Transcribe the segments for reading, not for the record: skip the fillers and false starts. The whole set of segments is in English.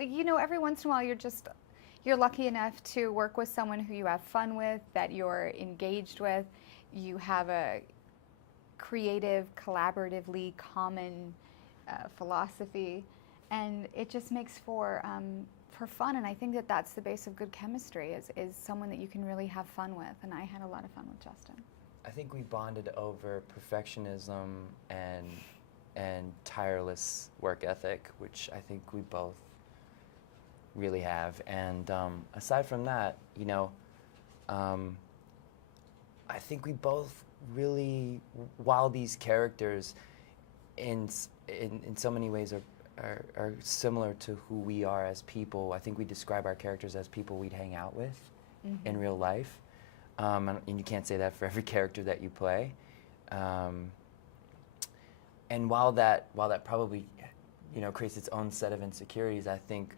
You know, every once in a while you're lucky enough to work with someone who you have fun with, that you're engaged with, you have a creative, collaboratively common philosophy, and it just makes for fun. And I think that that's the base of good chemistry is someone that you can really have fun with. And I had a lot of fun with Justin. I think we bonded over perfectionism and tireless work ethic, which I think we both really have. And aside from that, you know, I think we both really, while these characters in so many ways are similar to who we are as people, I think we describe our characters as people we'd hang out with in real life. And you can't say that for every character that you play. And while that probably, you know, creates its own set of insecurities, I think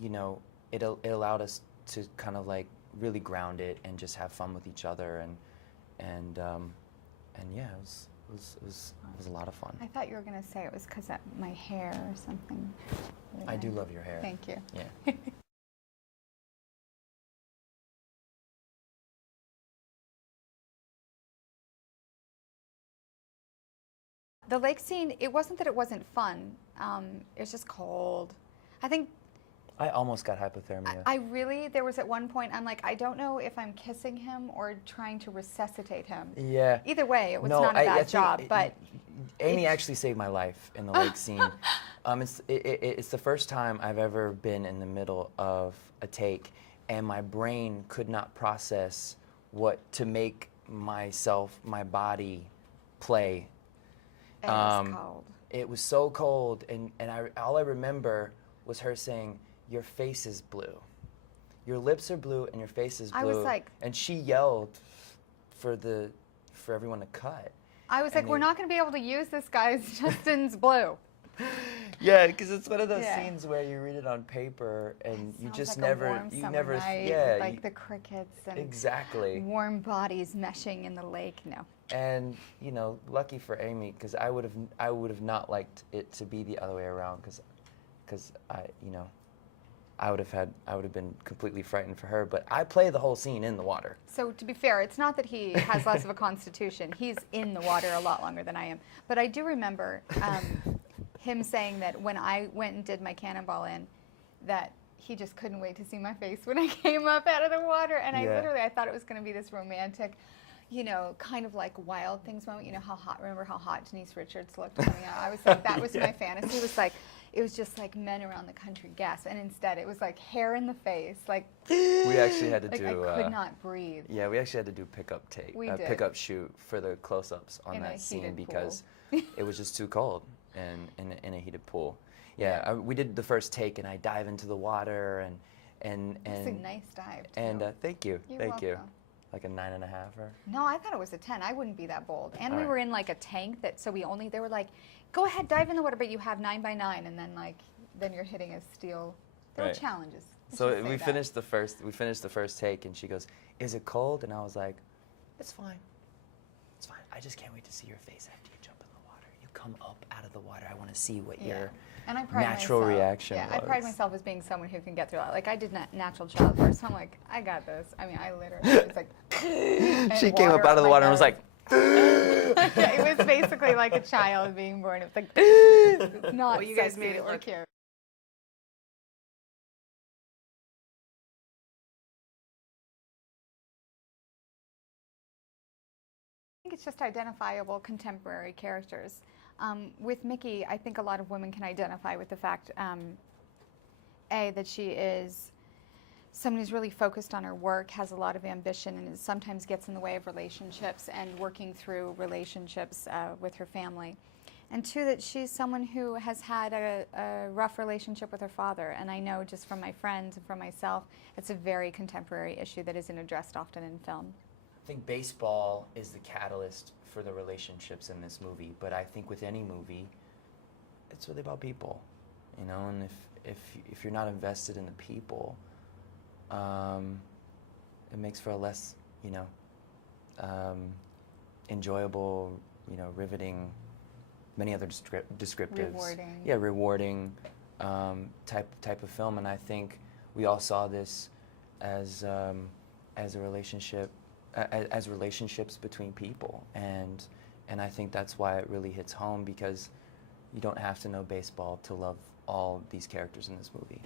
you know, it allowed us to kind of like really ground it and just have fun with each other, and yeah, it was a lot of fun. I thought you were going to say it was because of my hair or something. I do love your hair. Thank you. Yeah. The lake scene, it wasn't that it wasn't fun. It was just cold. I think I almost got hypothermia. there was at one point, I'm like, I don't know if I'm kissing him or trying to resuscitate him. Yeah. Either way, it was not a bad job, but... Amy actually saved my life in the lake scene. It's the first time I've ever been in the middle of a take, and my brain could not process what to make my body play. It was cold. It was so cold, and all I remember was her saying, "Your face is blue. Your lips are blue, and your face is blue." I was like... And she yelled for everyone to cut. I was like, we're not going to be able to use this, guys. Justin's blue. Yeah, because it's one of those scenes where you read it on paper and you just like never, a warm you summer never, night, yeah, like the crickets and exactly warm bodies meshing in the lake. No. And you know, lucky for Amy, because I would have not liked it to be the other way around, because I would have been completely frightened for her. But I play the whole scene in the water. So to be fair, it's not that he has less of a constitution. He's in the water a lot longer than I am. But I do remember him saying that when I went and did my cannonball in, that he just couldn't wait to see my face when I came up out of the water. And I thought it was going to be this romantic, you know, kind of like Wild Things moment. You know remember how hot Denise Richards looked coming out? I was like, that was my fantasy. It was just like men around the country gasp, and instead it was like hair in the face, like we actually had to like do. I could not breathe. Yeah, we actually had to do pickup pickup shoot for the close-ups on that scene because it was just too cold in a heated pool. Yeah, we did the first take, and I dive into the water and It's a nice dive too. And thank you, You're thank you. welcome. Like a 9.5 or? No, I thought it was a 10. I wouldn't be that bold. And All we right. were in like a tank they were like, go ahead, dive in the water, but you have 9x9, and then you're hitting a steel. There were Right. challenges. So we finished the first take, and she goes, "Is it cold?" And I was like, "It's fine. It's fine. I just can't wait to see your face after you jump in the water. You come up out of the water. I want to see what your And I pride natural myself, reaction Yeah, was." I pride myself as being someone who can get through that. Like I did natural childbirth, so I'm like, I got this. I mean, I literally was like. She came up out of the water and was like. Yeah, it was basically like a child being born. It was like it's not Well, you guys sexy made it or look- cute. I think it's just identifiable contemporary characters. With Mickey, I think a lot of women can identify with the fact, that she is someone who's really focused on her work, has a lot of ambition, and sometimes gets in the way of relationships and working through relationships with her family. And two, that she's someone who has had a rough relationship with her father. And I know just from my friends and from myself, it's a very contemporary issue that isn't addressed often in film. I think baseball is the catalyst for the relationships in this movie, but I think with any movie, it's really about people, you know. And if you're not invested in the people, it makes for a less, you know, enjoyable, you know, riveting, many other descriptives. Rewarding. Yeah, rewarding type of film, and I think we all saw this as a relationship, as relationships between people, and I think that's why it really hits home, because you don't have to know baseball to love all these characters in this movie.